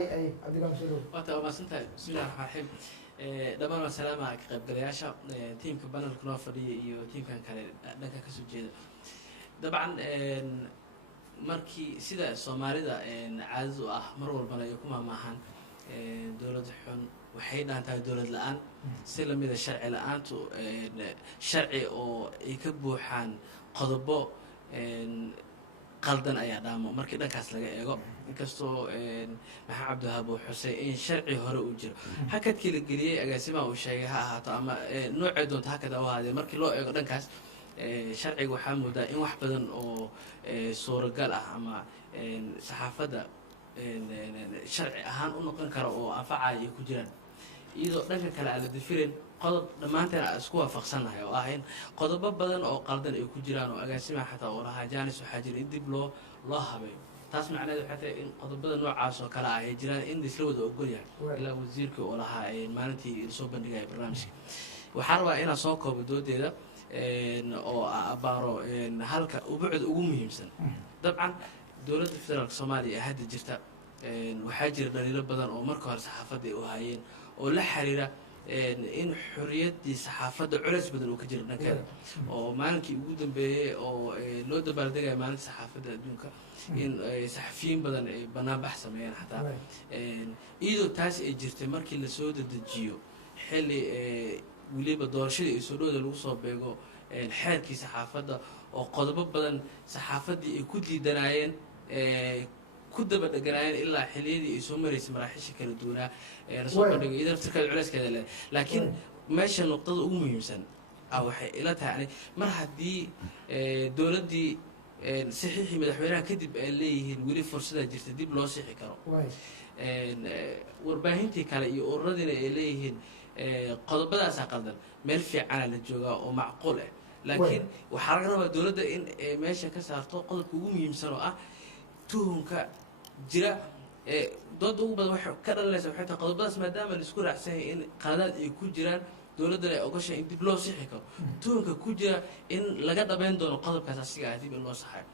أي أديكم سلو. وما سنت بسم الله الرحمن الرحيم. دمان السلام على قريب قرياشة تيم كبنا الكنافري يو تيم كان لك كسجيد. طبعا markii sida Soomaalida caado ah mar walba ay kuma maahan dawlad xun waxay dhaantahay dawlad la'aan si la mid ah sharci la'aantu sharci oo ay ka buuxaan qodobo qaldan ayaa dhaamo markii dhankaas laga eego inkastoo maxaa Cabdiwahaab Xuseen in sharci hore u jiro hakadkii la geliyay agaasimaha uu sheegay ha ahaato ama nooca doonta hakad oo ahaadee markii loo eego dhankaas sharciga waxaa moodaa in wax badan oo suuragal ah ama saxaafadda sharci ahaan u noqon kara oo anfacaya ku jiraan iyadoo dhanka kale aan la difirin qodob dhammaanteen aan isku waafaqsanahay oo ah in qodobo badan oo qaldan ay ku jiraan oo agaasimaha xataa oo lahaa jaanis waxaa jira in dib loo habeeyo taas macnaheedu waxay tahay in qodobada noocaas oo kale ah ay jiraan in isla wada ogol yahay ilaa wasiirka oo lahaa maalintii soo bandhigaya barnaamijka waxaa rabaa inaan soo koobo doodeeda oo abaaro halka ubucda ugu muhiimsan dabcan dawladda federaalka Soomaaliya hadda jirta waxaa jira dhaliilo badan oo marka hore saxaafadda ay u hayeen oo la xiriira in xorriyadii saxaafadda culays badan uu ka jiro dhankeeda oo maalinkii ugu dambeeyay oo loo dabaaldegay maalinta saxaafadda adduunka in saxafiyiin badan ay banaanbax sameeyeen xataa iyadoo taas ay jirtay markii la soo dedejiyo xilli waliba doorashadii ay soo dhowda lagu soo beego xeerkii saxaafadda oo qodobo badan saxaafaddii ay ku diidanayeen ku daba dhaganaayeen ilaa xilliyadii ay soo maraysay maraaxiisha kala duwanaa soo bandhigay iyadoo naftirkeeda culeyskeeda leh laakiin meesha nuqdada ugu muhiimsan waxay ila tahay mar haddii dawladdii saxiixii madaxweynaha kadib ay leeyihiin weli fursadaa jirta dib loo sixi karo warbaahintii kale iyo ururadiina ay leeyihiin qodobadaasaa qaldan meel fiicana la joogaa oo macquul ah laakiin waxaa laga rabaa dawladda in meesha ka saarto qodobka ugu muhiimsan oo ah tuhunka jira dooda ugu badan waxay ka dhalanaysa waxay tahay qodobadaas maadaama la isku raacsan yahay in qaladaad ay ku jiraan dawladdana ay ogashay in dib loo sixi karo tuhunka ku jira in laga dhabeyn doono qodobkaas asiga ah dib in loo saxayo